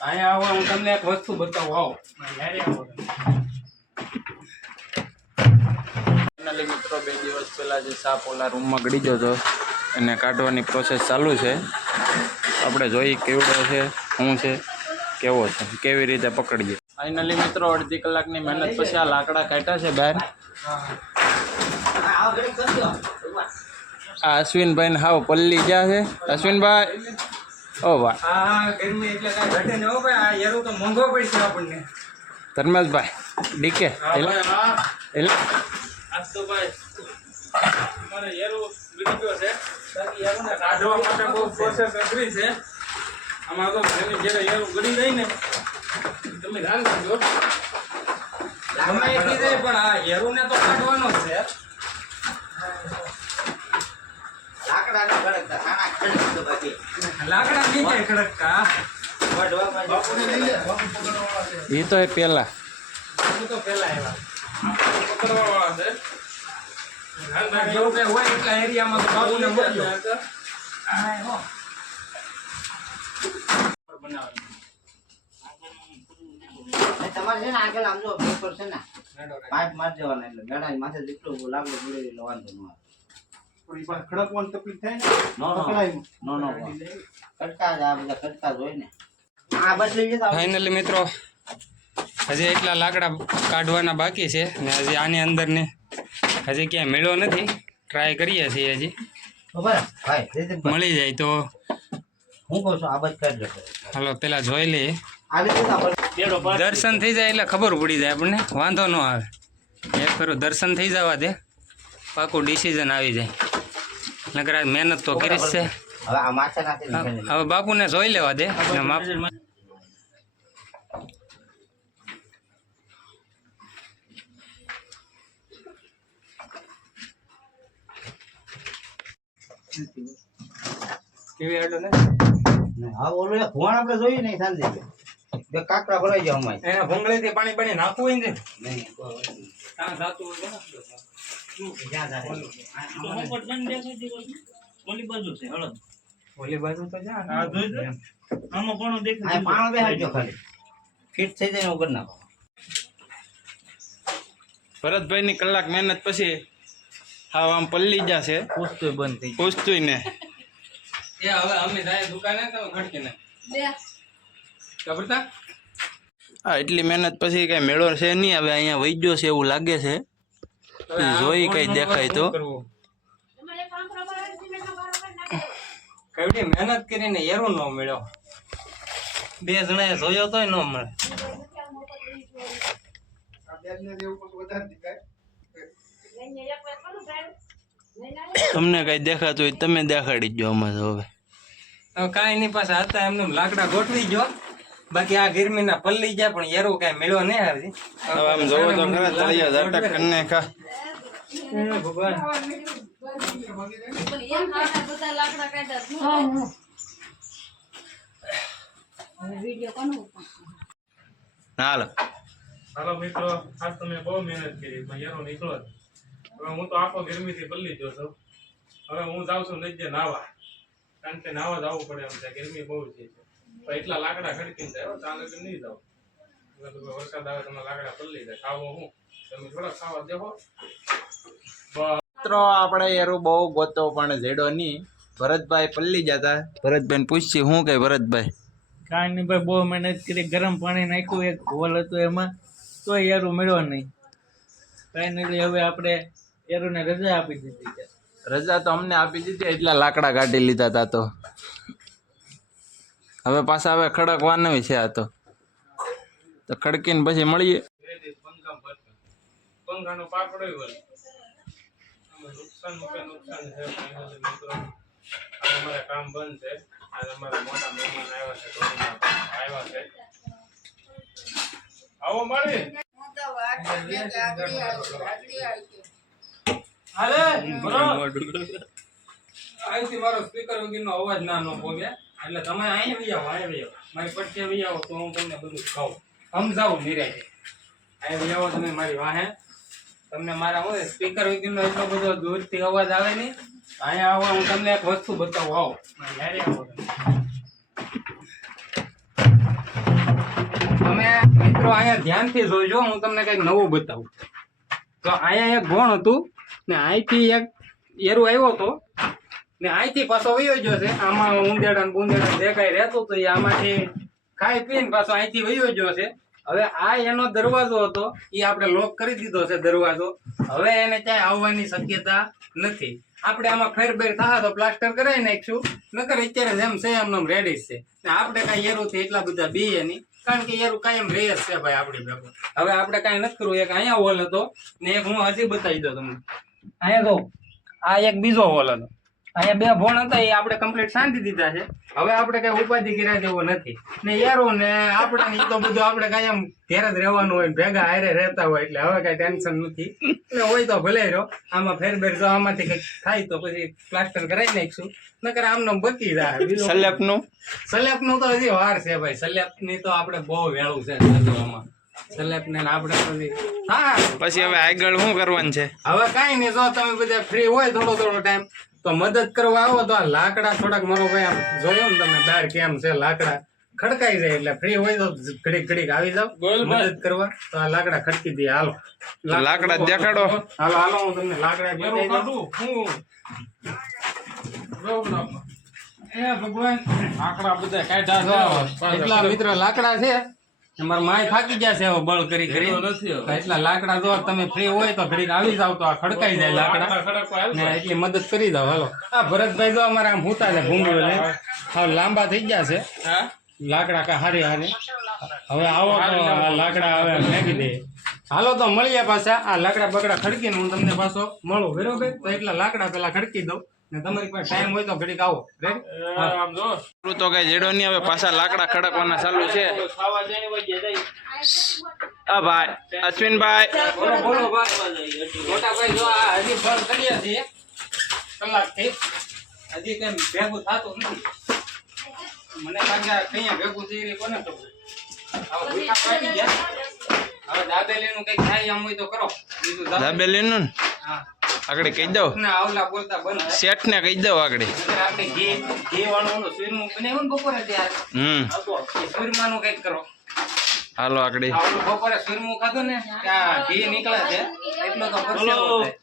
અહીંયા આવો હું તમને એક વસ્તુ બતાવું આવો યારે આવો ફાઇનલી મિત્રો 2 દિવસ પહેલા જે સાપ ઓલા રૂમમાં ગળી ગયો હતો એને કાઢવાની પ્રોસેસ ચાલુ છે આપણે જોઈ કેવડો છે શું છે કેવો છે કેવી રીતે પકડીએ ફાઇનલી મિત્રો અડધી કલાકની મહેનત પછી આ લાકડા કાઢ્યા છે બહાર આ અશ્વિનભાઈ ને હાવ પલ્લી ગયા છે અશ્વિનભાઈ ઓ વાહ હા ગરમી એટલે કાંઈ ઘટે ન હો ભાઈ આ યારું તો મોંઘો પડશે આપણને ધર્મેશભાઈ ડીકે આજ તો ભાઈ મારે યારું ગળી ગયો છે બાકી યારુંને કાઢવા માટે બહુ પ્રોસેસ અઘરી છે આમાં તો ઘણી જ્યારે યારું ગળી જાય ને તમે ધ્યાન રાખજો ગમે એટલી જાય પણ આ યારુંને તો કાઢવાનો જ છે લાકડા નહીં જાય ખડકતા એ તો એ પેલા તો પેલા એવા પકડવા વાળા છે જેવું કઈ હોય એટલા એરિયામાં તો બાબુને મોકલો તમારે છે ને આગળ આમ જો પેપર છે ને પાઇપ માર દેવાના એટલે મેળા માથે જેટલું લાગડો જોડે એટલે વાંધો ન આવે થોડી વાર ખડકવાની તકલીફ થાય ને નો કટકા જ આ બધા કટકા જ હોય ને આ બદલી જતા ફાઇનલી મિત્રો હજી એટલા લાકડા કાઢવાના બાકી છે ને હજી આની અંદર ને હજી ક્યાંય મળ્યો નથી ટ્રાય કરીએ છીએ હજી ખબર ભાઈ મળી જાય તો હું કહું છું આ બધ કરી લો હાલો પેલા જોઈ લઈએ આવી રીતે દર્શન થઈ જાય એટલે ખબર પડી જાય આપણને વાંધો ન આવે એક ફેરું દર્શન થઈ જવા દે પાકું ડિસિઝન આવી જાય નકર મહેનત તો કરીશ છે હવે આ માથે નાખી હવે બાપુને જોઈ લેવા દે ને માપ કેવી આડો ને હા બોલો ભોણ આપણે જોઈએ નહીં શાંતિ બે કાકડા ભરાઈ જાવ અમાય એના ભૂંગળીથી પાણી પાણી નાખવું હોય ને નહીં ત્યાં જાતું હોય ને જ્યાં જાય ઓલી બાજુ તો જા આ જોઈ દે આમાં કોણ દેખાય આ પાણો બેહાડજો ખાલી ફિટ થઈ જાય ને ઉપર નાખો ભરતભાઈની કલાક મહેનત પછી હા આમ પલ્લી જશે પૂછતું બંધ થઈ પૂછતું ને એ હવે અમે જાય દુકાને તો ઘડકીને ખબર તા હા એટલી મહેનત પછી કઈ મેળો છે નહીં હવે અહીંયા વહી ગયો છે એવું લાગે છે જોઈ કઈ દેખાય તો કેવડી મહેનત કરીને એરો ન મળ્યો બે જણાએ જોયો તોય ન મળે તમને કઈ દેખાતું હોય તમે દેખાડી દો આમાં તો હવે કાંઈ નહીં પાછા હતા એમને લાકડા ગોઠવી ગયો બાકી આ ગરમીના પલ્લી જાય પણ એરો કઈ મળ્યો નહીં આવી હવે આમ જોવો તો ખરા તળિયા ઝાટક કરીને ખા ભગવાન હાલો હાલો મિત્રો આજ તમે બહુ મહેનત કરી પણ એરો નીકળો હવે હું તો આખો ગરમીથી પલ્લી ગયો છું હવે હું જાઉં છું નજ્જે નાવા કારણ કે નાવા જવું પડે એમ છે ગરમી બહુ છે તો એટલા લાકડા ખડકીને જાય ચાલે કે નહીં જાવ વરસાદ આવે તમે લાકડા પલ્લી જાય ખાવું હું તમે થોડા ખાવા દેવો મિત્રો આપણે એરું બહુ ગોતો પણ જેડો નહીં ભરતભાઈ પલ્લી જતા ભરતભાઈ પૂછ્યું શું કઈ ભરતભાઈ કાંઈ નહીં ભાઈ બહુ મહેનત કરી ગરમ પાણી નાખ્યું એક હોલ હતો એમાં તો એરું મળ્યો નહીં ફાઇનલી હવે આપણે એરુને રજા આપી દીધી છે રજા તો અમને આપી દીધી એટલા લાકડા કાઢી લીધા હતા તો હવે પાછા હવે ખડકવાનું છે આ તો ખડકીને પછી મળીએ પંખાનો પાકડો હોય નુકસાન છે મિત્રો અમારા કામ બંધ છે આજે અમારા મોટા મહેમાન આવ્યા છે આવો મળી હાલે બરો અહીંથી મારો સ્પીકર વગરનો અવાજ ના નો પોગે એટલે તમે અહીંયા આવી આવો મારી પડખે આવી આવો તો હું તમને બધું કહું સમજાવું નિરાતે અહીંયા આવો તમે મારી વાહે તમને મારા હું સ્પીકર વગરનો એટલો બધો દૂરથી અવાજ આવે નહીં અહીંયા આવો હું તમને એક વસ્તુ બતાવું આવો યારે આવો મિત્રો અહીંયા ધ્યાનથી જોઈજો, હું તમને કંઈક નવું બતાવું. તો અહીંયા એક ગોણ હતું ને અહીંથી એક એરું આવ્યો હતો ને અહીંથી પાછો વયો ગયો છે. આમાં ઊંદેડા ને બુંદેડા જે કાંઈ રહેતું હતું એ આમાંથી ખાઈ પીને પાછો અહીંથી વયો ગયો છે. હવે આ એનો દરવાજો હતો એ આપણે લોક કરી દીધો છે દરવાજો. હવે એને ક્યાંય આવવાની શક્યતા નથી. આપણે આમાં ફેરફેર થાય તો પ્લાસ્ટર કરાવી નાખીશું, નકર અત્યારે જેમ છે એમ રેડી છે. ને આપણે કાંઈ એરુંથી એટલા બધા બીએ નહીં, કારણ કે એરું કાયમ રહે છે ભાઈ આપણી ભેગું. હવે આપણે કાંઈ નથી કરવું. એક અહીંયા હોલ હતો ને એક હું હજી બતાવી દઉં તમને. અહીંયા જો આ એક બીજો હોલ હતો. અહીંયા બે ભોણ હતા એ આપણે કમ્પ્લીટ શાંતિ દીધા છે. હવે આપણે કઈ ઉપાધિ કર્યા જેવો નથી ને યારું ને આપણે તો બધું આપણે કાયમ ઘેર જ રહેવાનું હોય, ભેગા હારે રહેતા હોય એટલે હવે કઈ ટેન્શન નથી. એટલે હોય તો ભલે રહ્યો. આમાં ફેરફેર જો આમાંથી કઈક થાય તો પછી પ્લાસ્ટર કરાવી નાખીશું, નકર આમનો બચી જાય. સલેપ નું તો હજી વાર છે ભાઈ. સલેપ ની તો આપણે બહુ વેળું છે આમાં. સલેપ ને આપણે પછી હવે આગળ શું કરવાનું છે? હવે કઈ નહીં, જો તમે બધા ફ્રી હોય થોડો ટાઈમ તો મદદ કરવા આવો તો આ લાકડા થોડાક મારો ભાઈ આમ જોયો ને તમે દાર કેમ છે, લાકડા ખડકાઈ જાય એટલે ફ્રી હોય તો ઘડીક આવી જાવ મદદ કરવા. તો આ લાકડા ખડકી દે. હાલો લાકડા દેખાડો. હાલો હું તમને લાકડા ભગવાન લાકડા બધા કાઢ્યા. એટલા મિત્ર લાકડા છે. મારા માય થાકી ગયા છે હવે બળ કરી એટલા લાકડા જો તમે ફ્રી હોય તો ઘડીક આવી જાવ તો આ ખડકાઈ જાય લાકડા ને એટલી મદદ કરી દો. હાલો આ ભરતભાઈ જો અમારા આમ હુતા છે ભૂંગળો ને હા લાંબા થઈ ગયા છે લાકડા કા હારી હારી. હવે આવો તો આ લાકડા હવે ફેંકી દે. હાલો તો મળીએ પાછા. આ લાકડા બકડા ખડકીને હું તમને પાછો મળું બરોબર. તો એટલા લાકડા પેલા ખડકી દઉં ને તમારી પાસે ટાઈમ હોય તો ઘડીક આવો. તો કઈ જેડો નહીં. હવે પાછા લાકડા ખડકવાના ચાલુ છે. હા ભાઈ અશ્વિનભાઈ બોલો ભાઈ. મોટા ભાઈ જો આ હજી બંધ કર્યા છે કલાકથી, હજી કઈ ભેગું થતું નથી. મને લાગે કઈ ભેગું થઈ કોને ખબર. હવે દાબેલીનું કઈક થાય એમ હોય તો કરો. દાબેલીનું હા આગળ કહી દઉં ને આવલા બોલતા બંધ. શેઠ ને કહી દઉં આગળ. આપણે ઘી વાળું શીરનું બનાવ્યું ને બપોરે ત્યારે શીરમાનું કઈક કરો. હાલો આગળ. બપોરે શીરમું ખાધું ને ત્યાં ઘી નીકળે છે એટલો તો પરસેવો થાય.